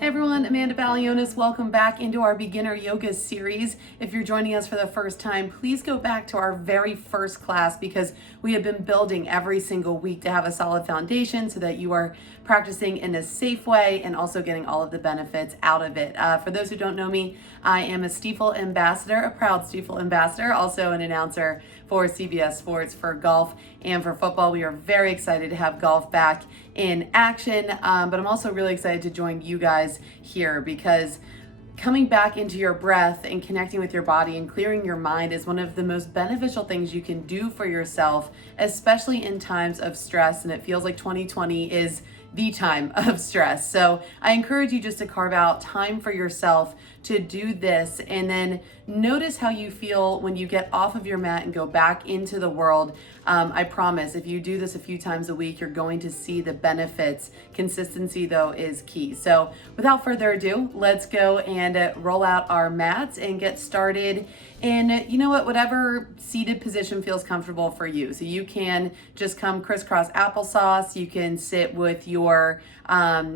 Hey everyone, Amanda Balionis. Welcome back into our beginner yoga series. If you're joining us for the first time, please go back to our very first class because we have been building every single week to have a solid foundation so that you are practicing in a safe way and also getting all of the benefits out of it. For those who don't know me, I am a Stifel ambassador, a proud Stifel ambassador, also an announcer for CBS Sports for golf and for football. We are very excited to have golf back in action, but I'm also really excited to join you guys here because coming back into your breath and connecting with your body and clearing your mind is one of the most beneficial things you can do for yourself, especially in times of stress. And it feels like 2020 is the time of stress. So I encourage you just to carve out time for yourself to do this and then notice how you feel when you get off of your mat and go back into the world. I promise if you do this a few times a week, you're going to see the benefits. Consistency though is key. So without further ado, let's go and roll out our mats and get started in, whatever seated position feels comfortable for you. So you can just come crisscross applesauce. You can sit with your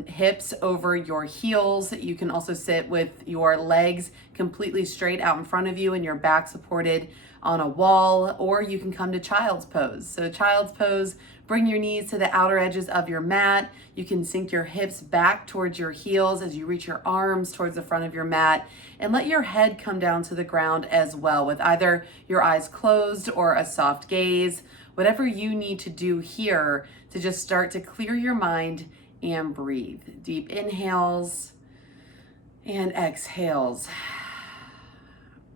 hips over your heels. You can also sit with your legs completely straight out in front of you and your back supported on a wall, or you can come to child's pose. So child's pose, bring your knees to the outer edges of your mat. You can sink your hips back towards your heels as you reach your arms towards the front of your mat, and let your head come down to the ground as well with either your eyes closed or a soft gaze, whatever you need to do here to just start to clear your mind and breathe. Deep inhales and exhales.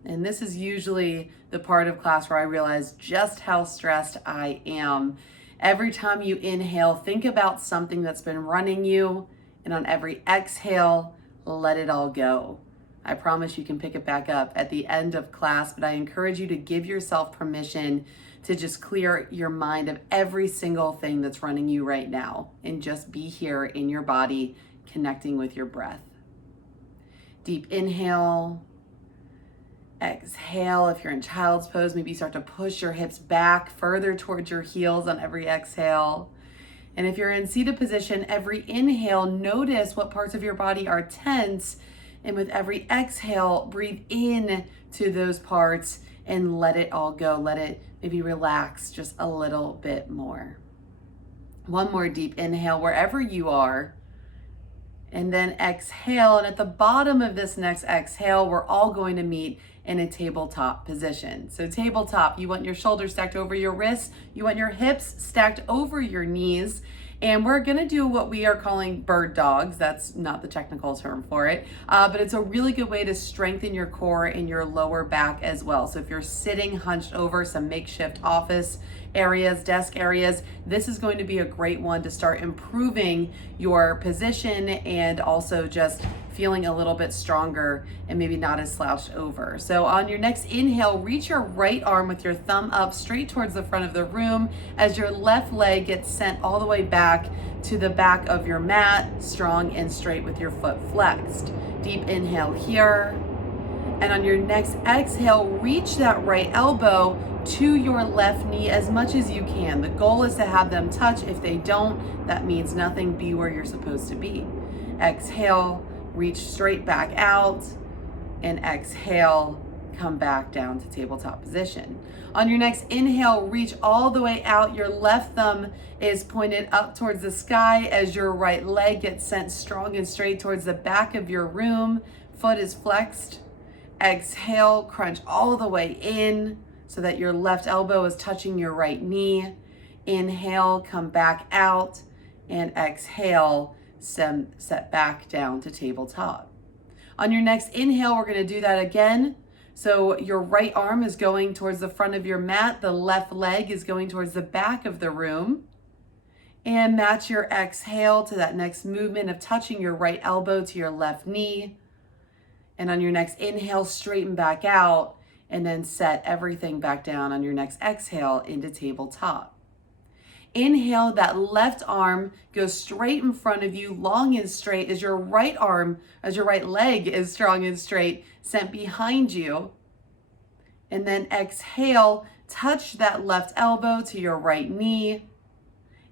And this is usually the part of class where I realize just how stressed I am. Every time you inhale, think about something that's been running you, and on every exhale, let it all go. I promise you can pick it back up at the end of class, but I encourage you to give yourself permission to just clear your mind of every single thing that's running you right now and just be here in your body, connecting with your breath. Deep inhale. Exhale. If you're in child's pose, maybe start to push your hips back further towards your heels on every exhale. And if you're in seated position, every inhale, notice what parts of your body are tense. And with every exhale, breathe in to those parts and let it all go. Let it maybe relax just a little bit more. One more deep inhale wherever you are. And then exhale. And at the bottom of this next exhale, we're all going to meet in a tabletop position. So tabletop, you want your shoulders stacked over your wrists. You want your hips stacked over your knees. And we're gonna do what we are calling bird dogs. That's not the technical term for it, but it's a really good way to strengthen your core and your lower back as well. So if you're sitting hunched over some makeshift office areas, desk areas, this is going to be a great one to start improving your position and also just feeling a little bit stronger and maybe not as slouched over. So on your next inhale, reach your right arm with your thumb up straight towards the front of the room as your left leg gets sent all the way back to the back of your mat, strong and straight with your foot flexed. Deep inhale here. And on your next exhale, reach that right elbow to your left knee as much as you can. The goal is to have them touch. If they don't, that means nothing. Be where you're supposed to be. Exhale, reach straight back out, and exhale, come back down to tabletop position. On your next inhale, reach all the way out. Your left thumb is pointed up towards the sky as your right leg gets sent strong and straight towards the back of your room. Foot is flexed. Exhale, crunch all the way in so that your left elbow is touching your right knee. Inhale, come back out, and exhale, set back down to tabletop. On your next inhale, we're gonna do that again. So your right arm is going towards the front of your mat. The left leg is going towards the back of the room. And match your exhale to that next movement of touching your right elbow to your left knee. And on your next inhale, straighten back out and then set everything back down on your next exhale into tabletop. Inhale, that left arm goes straight in front of you, long and straight as your right leg is strong and straight, sent behind you. And then exhale, touch that left elbow to your right knee.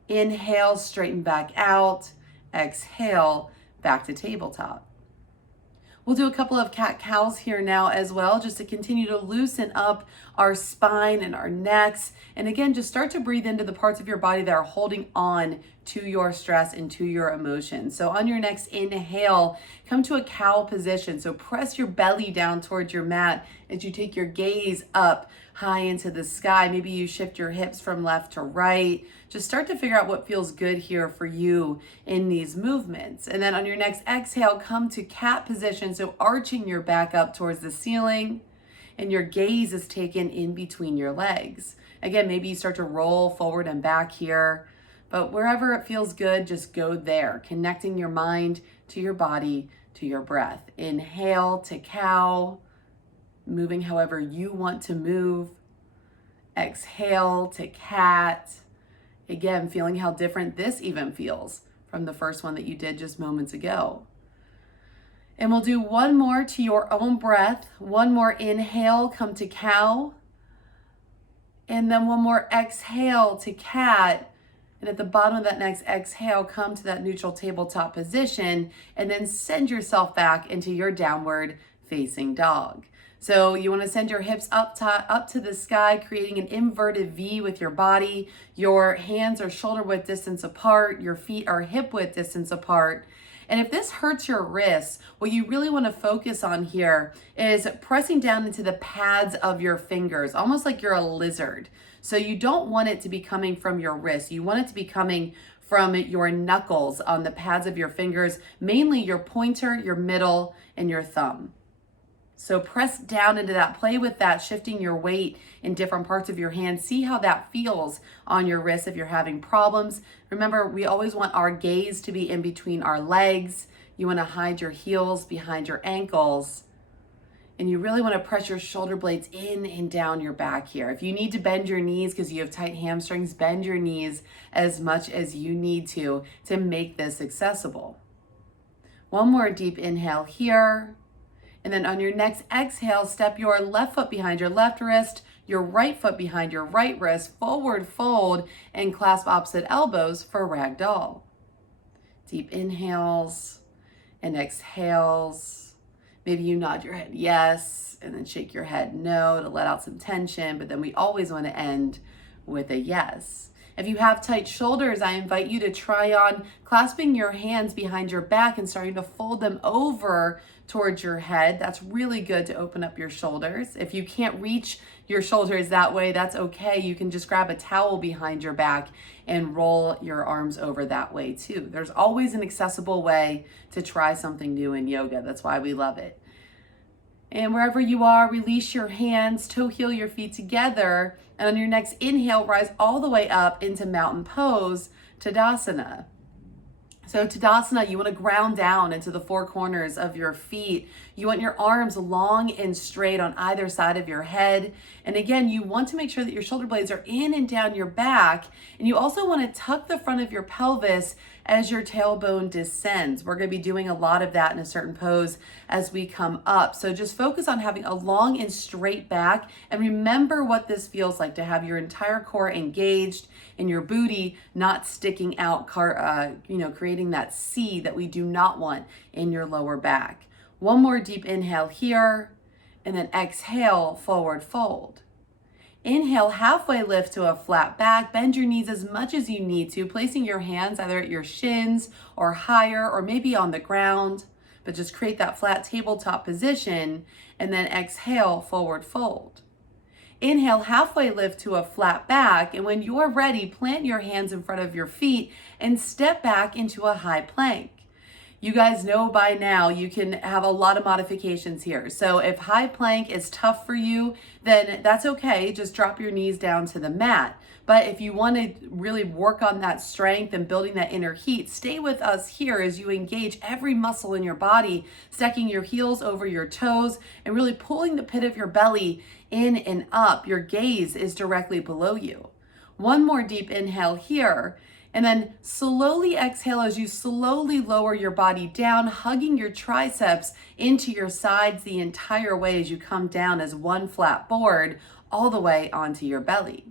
Inhale, straighten back out. Exhale, back to tabletop. We'll do a couple of cat-cows here now as well, just to continue to loosen up our spine and our necks. And again, just start to breathe into the parts of your body that are holding on to your stress and to your emotions. So on your next inhale, come to a cow position. So press your belly down towards your mat as you take your gaze up high into the sky. Maybe you shift your hips from left to right. Just start to figure out what feels good here for you in these movements. And then on your next exhale, come to cat position. So arching your back up towards the ceiling and your gaze is taken in between your legs. Again, maybe you start to roll forward and back here, but wherever it feels good, just go there, connecting your mind to your body, to your breath. Inhale to cow, moving however you want to move. Exhale to cat. Again, feeling how different this even feels from the first one that you did just moments ago. And we'll do one more to your own breath. One more inhale, come to cow. And then one more exhale to cat. And at the bottom of that next exhale, come to that neutral tabletop position and then send yourself back into your downward facing dog. So you want to send your hips up to the sky, creating an inverted V with your body. Your hands are shoulder width distance apart. Your feet are hip width distance apart. And if this hurts your wrists, what you really want to focus on here is pressing down into the pads of your fingers, almost like you're a lizard. So you don't want it to be coming from your wrist. You want it to be coming from your knuckles on the pads of your fingers, mainly your pointer, your middle, and your thumb. So press down into that, play with that, shifting your weight in different parts of your hand. See how that feels on your wrist if you're having problems. Remember, we always want our gaze to be in between our legs. You want to hide your heels behind your ankles. And you really want to press your shoulder blades in and down your back here. If you need to bend your knees because you have tight hamstrings, bend your knees as much as you need to make this accessible. One more deep inhale here. And then on your next exhale, step your left foot behind your left wrist, your right foot behind your right wrist, forward fold, and clasp opposite elbows for ragdoll. Deep inhales and exhales. Maybe you nod your head yes, and then shake your head no to let out some tension, but then we always want to end with a yes. If you have tight shoulders, I invite you to try on clasping your hands behind your back and starting to fold them over towards your head. That's really good to open up your shoulders. If you can't reach your shoulders that way, that's okay. You can just grab a towel behind your back and roll your arms over that way too. There's always an accessible way to try something new in yoga. That's why we love it. And wherever you are, release your hands, toe heel your feet together. And on your next inhale, rise all the way up into mountain pose, Tadasana. So Tadasana, you want to ground down into the four corners of your feet. You want your arms long and straight on either side of your head. And again, you want to make sure that your shoulder blades are in and down your back. And you also want to tuck the front of your pelvis as your tailbone descends. We're going to be doing a lot of that in a certain pose as we come up. So just focus on having a long and straight back, and remember what this feels like to have your entire core engaged and your booty not sticking out, creating that C that we do not want in your lower back. One more deep inhale here, and then exhale, forward fold. Inhale, halfway lift to a flat back. Bend your knees as much as you need to, placing your hands either at your shins or higher or maybe on the ground, but just create that flat tabletop position, and then exhale, forward fold. Inhale, halfway lift to a flat back, and when you're ready, plant your hands in front of your feet and step back into a high plank. You guys know by now you can have a lot of modifications here. So if high plank is tough for you, then that's okay. Just drop your knees down to the mat. But if you want to really work on that strength and building that inner heat, stay with us here as you engage every muscle in your body, stacking your heels over your toes and really pulling the pit of your belly in and up. Your gaze is directly below you. One more deep inhale here. And then slowly exhale as you slowly lower your body down, hugging your triceps into your sides the entire way as you come down as one flat board all the way onto your belly.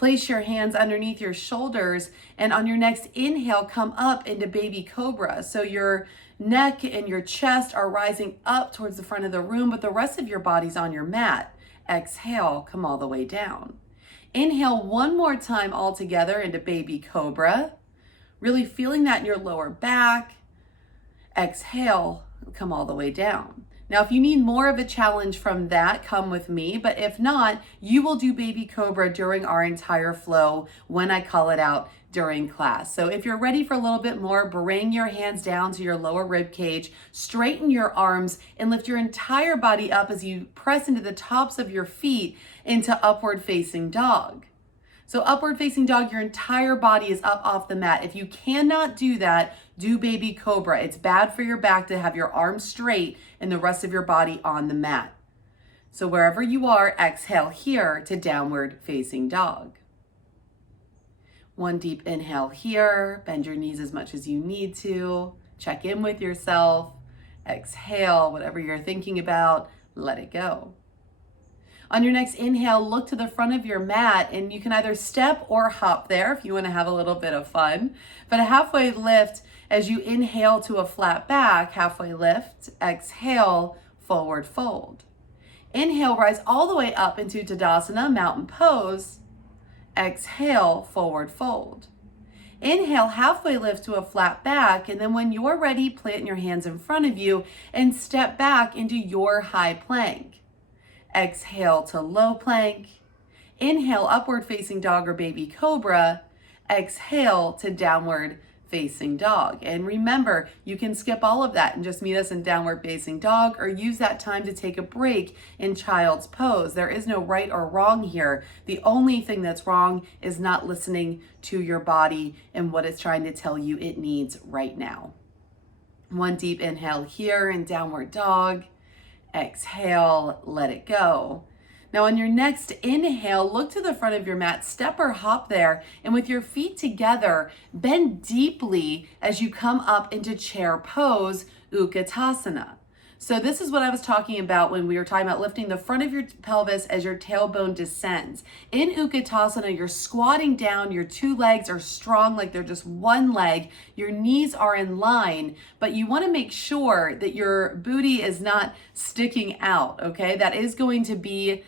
Place your hands underneath your shoulders, and on your next inhale, come up into baby cobra. So your neck and your chest are rising up towards the front of the room, but the rest of your body's on your mat. Exhale, come all the way down. Inhale one more time all together into baby cobra. Really feeling that in your lower back. Exhale, come all the way down. Now, if you need more of a challenge from that, come with me. But if not, you will do baby cobra during our entire flow when I call it out during class. So if you're ready for a little bit more, bring your hands down to your lower rib cage, straighten your arms, and lift your entire body up as you press into the tops of your feet into upward facing dog. So upward facing dog, your entire body is up off the mat. If you cannot do that, do baby cobra. It's bad for your back to have your arms straight and the rest of your body on the mat. So wherever you are, exhale here to downward facing dog. One deep inhale here. Bend your knees as much as you need to. Check in with yourself. Exhale, whatever you're thinking about, let it go. On your next inhale, look to the front of your mat, and you can either step or hop there if you want to have a little bit of fun. But a halfway lift as you inhale to a flat back, halfway lift, exhale, forward fold. Inhale, rise all the way up into Tadasana, mountain pose. Exhale, forward fold. Inhale, halfway lift to a flat back, and then when you're ready, plant your hands in front of you and step back into your high plank. Exhale to low plank. Inhale, upward facing dog or baby cobra. Exhale to downward facing dog. And remember, you can skip all of that and just meet us in downward facing dog, or use that time to take a break in child's pose. There is no right or wrong here. The only thing that's wrong is not listening to your body and what it's trying to tell you it needs right now. One deep inhale here in downward dog. Exhale, let it go. Now on your next inhale, look to the front of your mat, step or hop there, and with your feet together, bend deeply as you come up into chair pose, Utkatasana. So this is what I was talking about when we were talking about lifting the front of your pelvis as your tailbone descends. In Utkatasana, you're squatting down, your two legs are strong like they're just one leg, your knees are in line, but you want to make sure that your booty is not sticking out, okay? That is going to be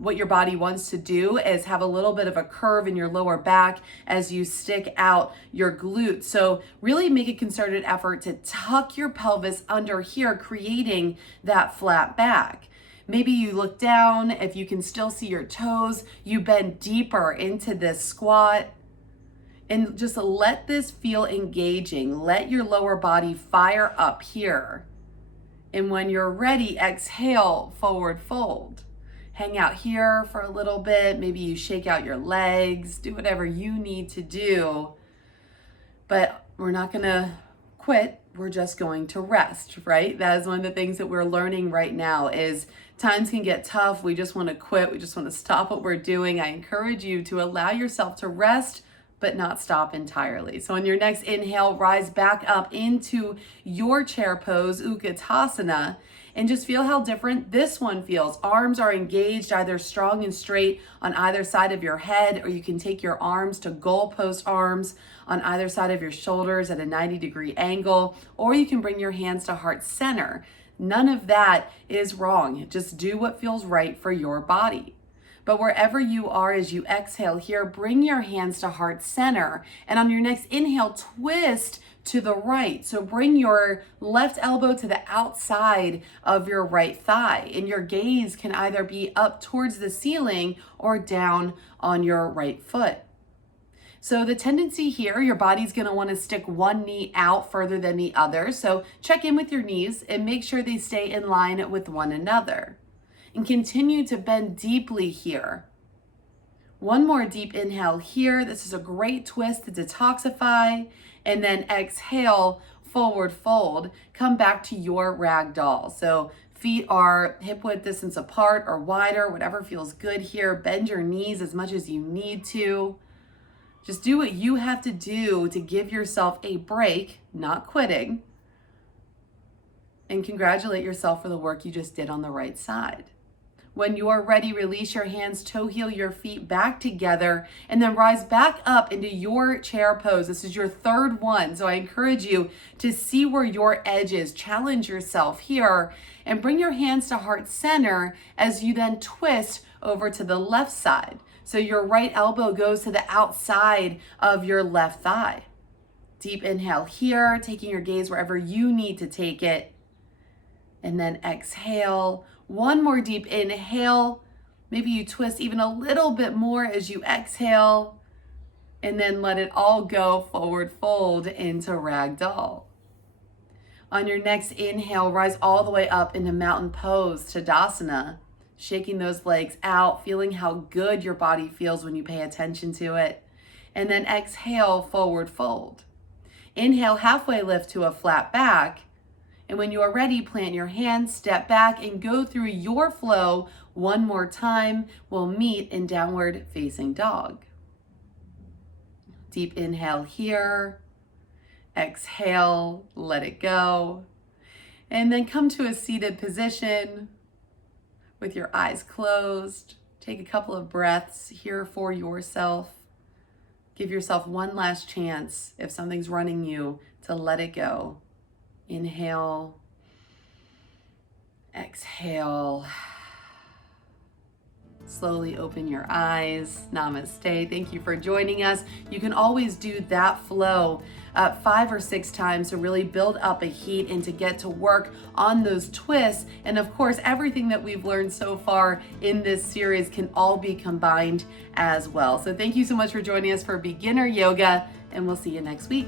what your body wants to do, is have a little bit of a curve in your lower back as you stick out your glutes. So really make a concerted effort to tuck your pelvis under here, creating that flat back. Maybe you look down. If you can still see your toes, you bend deeper into this squat. And just let this feel engaging. Let your lower body fire up here. And when you're ready, exhale, forward fold. Hang out here for a little bit. Maybe you shake out your legs, do whatever you need to do. But we're not gonna quit. We're just going to rest, right? That is one of the things that we're learning right now, is times can get tough. We just want to quit. We just want to stop what we're doing. I encourage you to allow yourself to rest, but not stop entirely. So on your next inhale, rise back up into your chair pose, Utkatasana, and just feel how different this one feels. Arms are engaged, either strong and straight on either side of your head, or you can take your arms to goalpost arms on either side of your shoulders at a 90-degree angle, or you can bring your hands to heart center. None of that is wrong. Just do what feels right for your body. But wherever you are as you exhale here, bring your hands to heart center. And on your next inhale, twist to the right. So bring your left elbow to the outside of your right thigh. And your gaze can either be up towards the ceiling or down on your right foot. So the tendency here, your body's gonna wanna stick one knee out further than the other. So check in with your knees and make sure they stay in line with one another. And continue to bend deeply here. One more deep inhale here. This is a great twist to detoxify. And then exhale, forward fold. Come back to your ragdoll. So feet are hip width distance apart or wider, whatever feels good here. Bend your knees as much as you need to. Just do what you have to do to give yourself a break, not quitting. And congratulate yourself for the work you just did on the right side. When you're ready, release your hands, toe heel your feet back together, and then rise back up into your chair pose. This is your third one, so I encourage you to see where your edge is. Challenge yourself here, and bring your hands to heart center as you then twist over to the left side. So your right elbow goes to the outside of your left thigh. Deep inhale here, taking your gaze wherever you need to take it. And then exhale. One more deep inhale. Maybe you twist even a little bit more as you exhale. And then let it all go, forward fold into ragdoll. On your next inhale, rise all the way up into mountain pose, Tadasana. Shaking those legs out, feeling how good your body feels when you pay attention to it. And then exhale, forward fold. Inhale, halfway lift to a flat back. And when you are ready, plant your hands, step back, and go through your flow one more time. We'll meet in downward facing dog. Deep inhale here. Exhale, let it go. And then come to a seated position with your eyes closed. Take a couple of breaths here for yourself. Give yourself one last chance, if something's running you, to let it go. Inhale, exhale. Slowly open your eyes. Namaste. Thank you for joining us. You can always do that flow 5 or 6 times to really build up a heat and to get to work on those twists. And of course, everything that we've learned so far in this series can all be combined as well. So thank you so much for joining us for beginner yoga, and we'll see you next week.